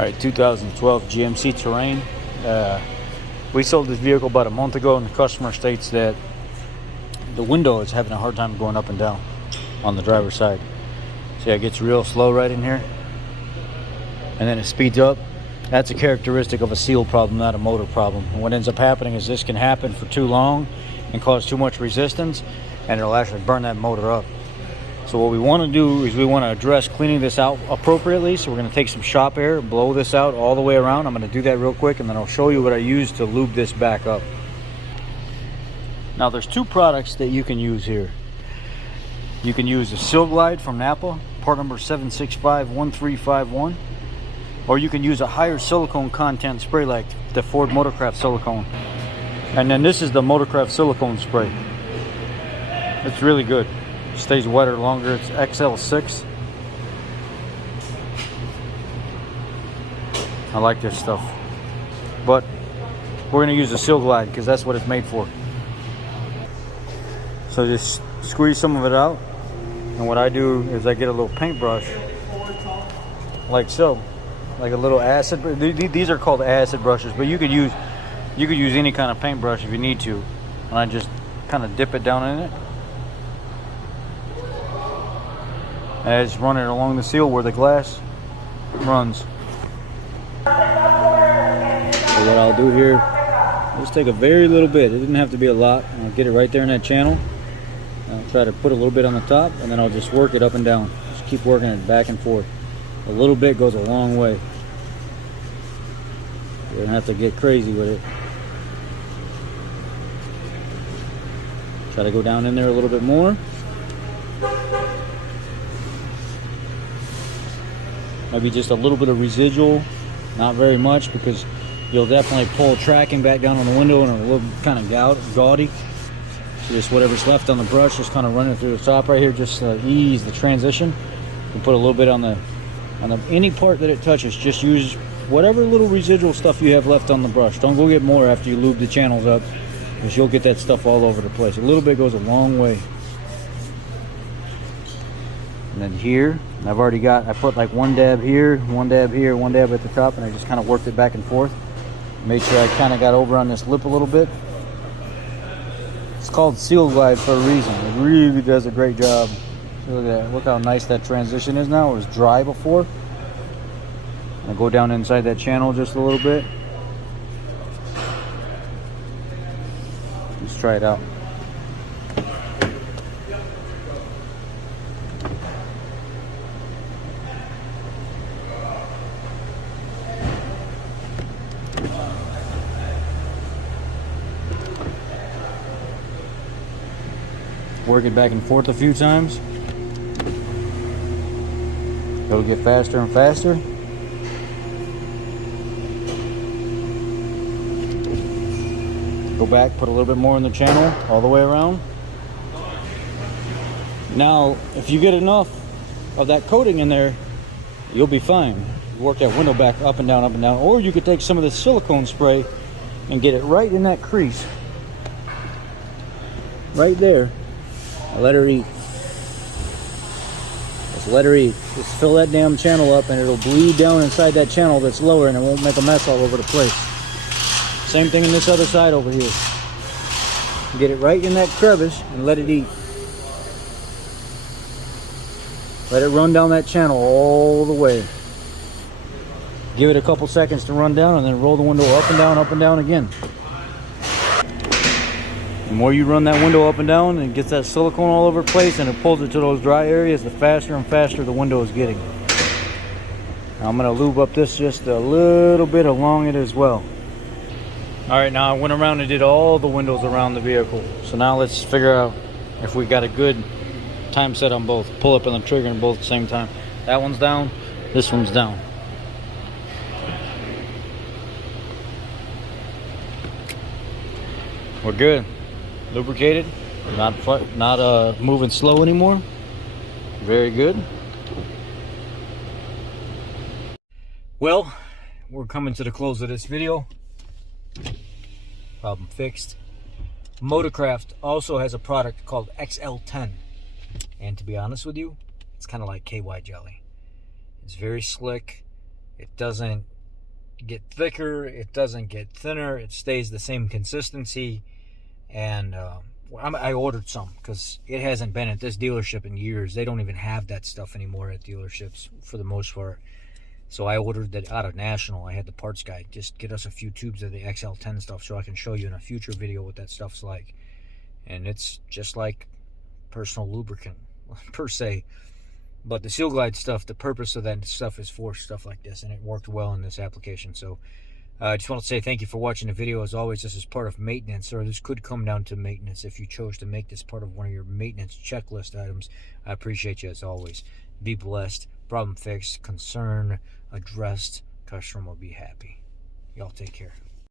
All right, 2012 GMC Terrain. We sold this vehicle about a month ago, and the customer states that the window is having a hard time going up and down on the driver's side. See, it gets real slow right in here, and then it speeds up. That's a characteristic of a seal problem, not a motor problem. And what ends up happening is this can happen for too long and cause too much resistance, and it'll actually burn that motor up. So what we want to do is we want to address cleaning this out appropriately. So we're going to take some shop air, blow this out all the way around. I'm going to do that real quick, and then I'll show you what I use to lube this back up. Now there's two products that you can use here. You can use the Seal Glide from Napa, part number 7651351, or you can use a higher silicone content spray like the Ford Motorcraft silicone. And then this is the Motorcraft silicone spray. It's really good. Stays wetter longer. It's XL6. I like this stuff, but we're going to use the Seal Glide because that's what it's made for. So just squeeze some of it out, and what I do is I get a little paintbrush like so, like a little acid. These are called acid brushes, but you could use any kind of paintbrush if you need to. And I just kind of dip it down in it. And I just run it along the seal where the glass runs. So what I'll do here, I'll just take a very little bit. It didn't have to be a lot. I'll get it right there in that channel. I'll try to put a little bit on the top, and then I'll just work it up and down. Just keep working it back and forth. A little bit goes a long way. You don't have to get crazy with it. Try to go down in there a little bit more. Maybe just a little bit of residual, not very much, because you'll definitely pull tracking back down on the window and it'll look kind of gaudy. So just whatever's left on the brush, just kind of run it through the top right here, just to ease the transition. You can put a little bit on any part that it touches. Just use whatever little residual stuff you have left on the brush. Don't go get more after you lube the channels up, because you'll get that stuff all over the place. A little bit goes a long way. And then here, I put like one dab here, one dab here, one dab at the top, and I just kind of worked it back and forth. Made sure I kind of got over on this lip a little bit. It's called Seal Glide for a reason. It really does a great job. Look at that. Look how nice that transition is now. It was dry before. I'll go down inside that channel just a little bit. Let's try it out. Work it back and forth a few times. It'll get faster and faster. Go back, put a little bit more in the channel all the way around. Now, if you get enough of that coating in there, you'll be fine. Work that window back up and down, or you could take some of the silicone spray and get it right in that crease. Right there. Let her eat. Just let her eat. Just fill that damn channel up, and it'll bleed down inside that channel that's lower, and it won't make a mess all over the place. Same thing in this other side over here. Get it right in that crevice and let it eat. Let it run down that channel all the way. Give it a couple seconds to run down, and then roll the window up and down again. The more you run that window up and down and gets that silicone all over the place and it pulls it to those dry areas, the faster and faster the window is getting. Now I'm going to lube up this just a little bit along it as well. Alright, now I went around and did all the windows around the vehicle. So now let's figure out if we got a good time set on both. Pull up on the trigger and both at the same time. That one's down, this one's down. We're good. Lubricated, not moving slow anymore. Very good. Well, we're coming to the close of this video. Problem fixed. Motorcraft also has a product called XL10, and to be honest with you, it's kind of like KY jelly. It's very slick. It doesn't get thicker, it doesn't get thinner, it stays the same consistency. And I ordered some because it hasn't been at this dealership in years. They don't even have that stuff anymore at dealerships for the most part. So I ordered that out of National. I had the parts guy just get us a few tubes of the XL10 stuff so I can show you in a future video what that stuff's like. And it's just like personal lubricant per se. But the Seal Glide stuff, the purpose of that stuff is for stuff like this, and it worked well in this application. So I just want to say thank you for watching the video. As always, this is part of maintenance, or this could come down to maintenance if you chose to make this part of one of your maintenance checklist items. I appreciate you as always. Be blessed. Problem fixed. Concern addressed. Customer will be happy. Y'all take care.